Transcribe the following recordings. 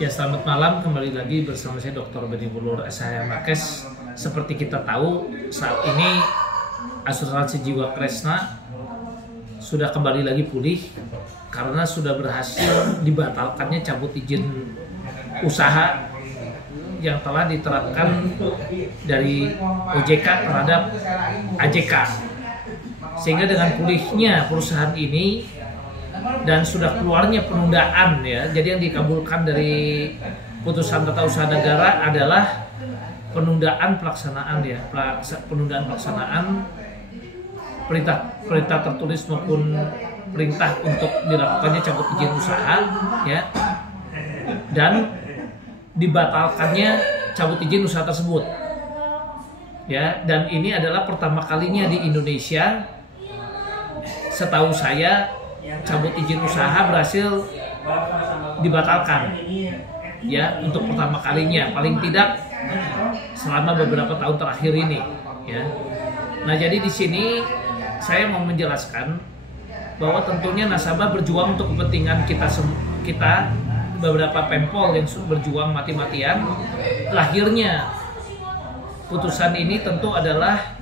Ya, selamat malam, kembali lagi bersama saya Dr. Benny Bulur SH Makes. Seperti kita tahu, saat ini asuransi jiwa Kresna sudah kembali lagi pulih karena sudah berhasil dibatalkannya cabut izin usaha yang telah diterapkan dari OJK terhadap AJK. Sehingga dengan pulihnya perusahaan ini dan sudah keluarnya penundaan, ya, jadi yang dikabulkan dari putusan tata usaha negara adalah penundaan pelaksanaan, ya, penundaan pelaksanaan perintah tertulis maupun perintah untuk dilakukannya cabut izin usaha, ya, dan dibatalkannya cabut izin usaha tersebut, ya. Dan ini adalah pertama kalinya di Indonesia, setahu saya, cabut izin usaha berhasil dibatalkan, ya, untuk pertama kalinya, paling tidak selama beberapa tahun terakhir ini, ya. Nah, jadi di sini saya mau menjelaskan bahwa tentunya nasabah berjuang untuk kepentingan kita beberapa pempol yang berjuang mati-matian. Lahirnya putusan ini tentu adalah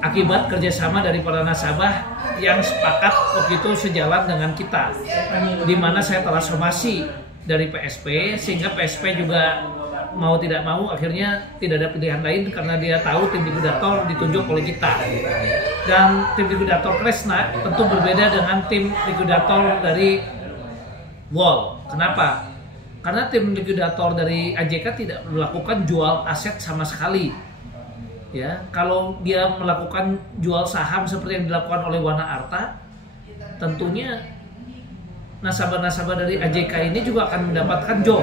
akibat kerjasama dari para nasabah yang sepakat waktu itu sejalan dengan kita, di mana saya telah somasi dari PSP, sehingga PSP juga mau tidak mau akhirnya tidak ada pilihan lain karena dia tahu tim likuidator ditunjuk oleh kita. Dan tim likuidator Kresna tentu berbeda dengan tim likuidator dari Wall. Kenapa? Karena tim likuidator dari AJK tidak melakukan jual aset sama sekali. Ya, kalau dia melakukan jual saham seperti yang dilakukan oleh Wana Arta, tentunya nasabah-nasabah dari AJK ini juga akan mendapatkan job.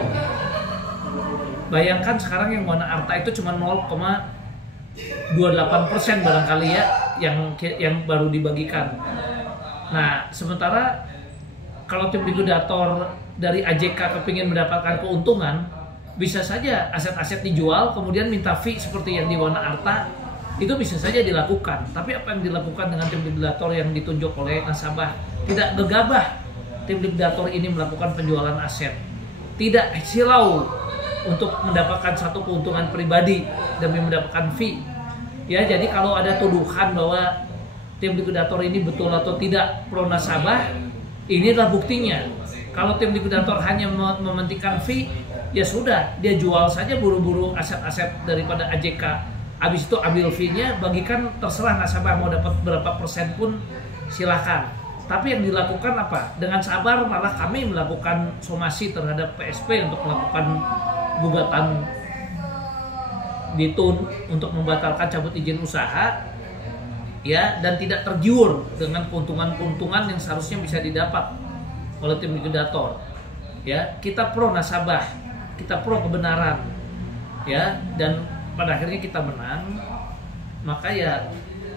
Bayangkan sekarang yang Wana Arta itu cuma 0,28% barangkali, ya, yang baru dibagikan. Nah, sementara kalau tim likuidator dari AJK kepingin mendapatkan keuntungan, bisa saja aset-aset dijual kemudian minta fee seperti yang di Wana Arta, itu bisa saja dilakukan. Tapi apa yang dilakukan dengan tim likuidator yang ditunjuk oleh nasabah? Tidak gegabah tim likuidator ini melakukan penjualan aset, tidak silau untuk mendapatkan satu keuntungan pribadi demi mendapatkan fee, ya. Jadi kalau ada tuduhan bahwa tim likuidator ini betul atau tidak pro nasabah, ini adalah buktinya. Kalau tim likuidator hanya mementingkan fee, ya sudah, dia jual saja buru-buru aset-aset daripada AJK. Habis itu ambil fee-nya, bagikan, terserah nasabah mau dapat berapa persen pun silahkan. Tapi yang dilakukan apa? Dengan sabar malah kami melakukan somasi terhadap PSP untuk melakukan gugatan ditun untuk membatalkan cabut izin usaha, ya, dan tidak tergiur dengan keuntungan-keuntungan yang seharusnya bisa didapat oleh tim likuidator, ya. Kita pro nasabah, kita pro kebenaran, ya, dan pada akhirnya kita menang. Maka ya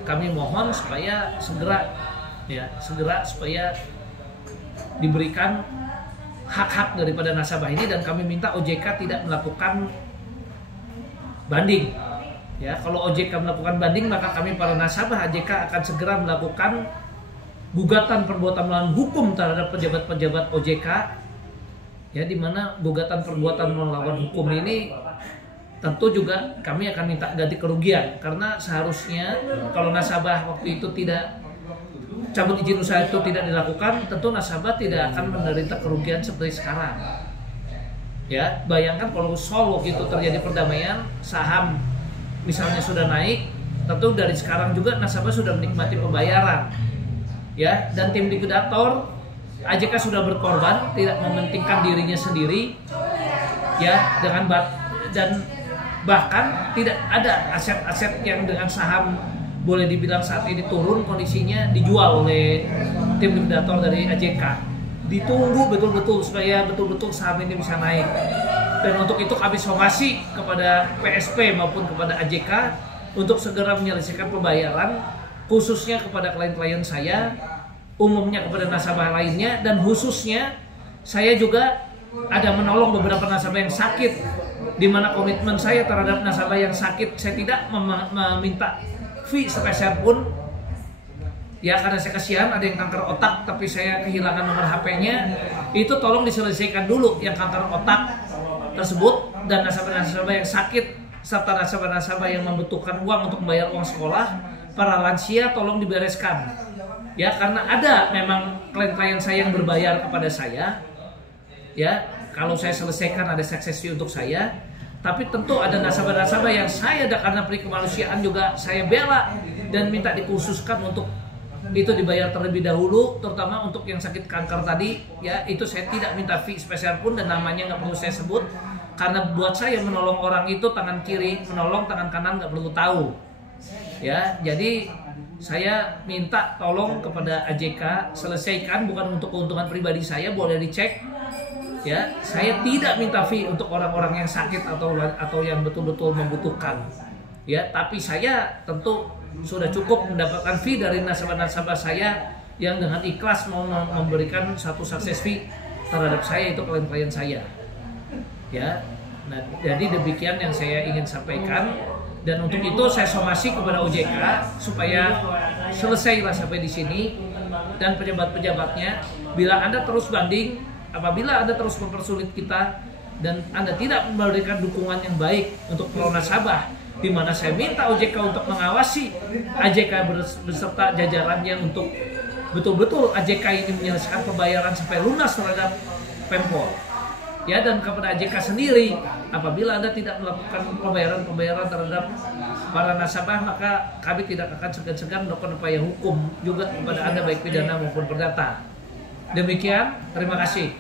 kami mohon supaya segera supaya diberikan hak-hak daripada nasabah ini, dan kami minta OJK tidak melakukan banding, ya. Kalau OJK melakukan banding, maka kami para nasabah AJK akan segera melakukan gugatan perbuatan melawan hukum terhadap pejabat-pejabat OJK, ya, di mana gugatan perbuatan melawan hukum ini tentu juga kami akan minta ganti kerugian, karena seharusnya kalau nasabah waktu itu tidak cabut izin usaha itu tidak dilakukan, tentu nasabah tidak akan menderita kerugian seperti sekarang, ya. Bayangkan kalau waktu itu terjadi perdamaian, saham misalnya sudah naik, tentu dari sekarang juga nasabah sudah menikmati pembayaran, ya. Dan tim likuidator AJK sudah berkorban, tidak mementingkan dirinya sendiri, ya, dan bahkan tidak ada aset-aset yang dengan saham boleh dibilang saat ini turun kondisinya dijual oleh tim likuidator dari AJK. Ditunggu betul-betul supaya betul-betul saham ini bisa naik. Dan untuk itu kami somasi kepada PSP maupun kepada AJK untuk segera menyelesaikan pembayaran, khususnya kepada klien-klien saya, umumnya kepada nasabah lainnya, dan khususnya saya juga ada menolong beberapa nasabah yang sakit, di mana komitmen saya terhadap nasabah yang sakit, saya tidak meminta fee sepeser pun, ya, karena saya kasihan ada yang kanker otak tapi saya kehilangan nomor HP-nya, itu tolong diselesaikan dulu yang kanker otak, tersebut, dan nasabah-nasabah yang sakit serta nasabah-nasabah yang membutuhkan uang untuk membayar uang sekolah, para lansia tolong dibereskan. Ya, karena ada memang klien-klien saya yang berbayar kepada saya. Ya, kalau saya selesaikan ada success fee untuk saya. Tapi tentu ada nasabah-nasabah yang saya karena peri kemanusiaan juga saya bela dan minta dikhususkan untuk itu dibayar terlebih dahulu, terutama untuk yang sakit kanker tadi. Ya, itu saya tidak minta fee spesial pun dan namanya nggak perlu saya sebut, karena buat saya menolong orang itu tangan kiri, menolong tangan kanan nggak perlu tahu. Ya, jadi saya minta tolong kepada AJK selesaikan, bukan untuk keuntungan pribadi saya, boleh dicek. Ya, saya tidak minta fee untuk orang-orang yang sakit atau yang betul-betul membutuhkan. Ya, tapi saya tentu sudah cukup mendapatkan fee dari nasabah-nasabah saya yang dengan ikhlas mau memberikan satu sukses fee terhadap saya, itu klien-klien saya. Ya, nah, jadi demikian yang saya ingin sampaikan, dan untuk itu saya somasi kepada OJK supaya selesailah sampai di sini, dan pejabat-pejabatnya, bila Anda terus banding, apabila Anda terus mempersulit kita dan Anda tidak memberikan dukungan yang baik untuk pro nasabah, di mana saya minta OJK untuk mengawasi AJK beserta jajarannya untuk betul-betul AJK ini menyelesaikan pembayaran sampai lunas terhadap Pemkot. Ya, dan kepada AJK sendiri, apabila Anda tidak melakukan pembayaran terhadap para nasabah, maka kami tidak akan segan-segan melakukan upaya hukum juga kepada Anda, baik pidana maupun perdata. Demikian, terima kasih.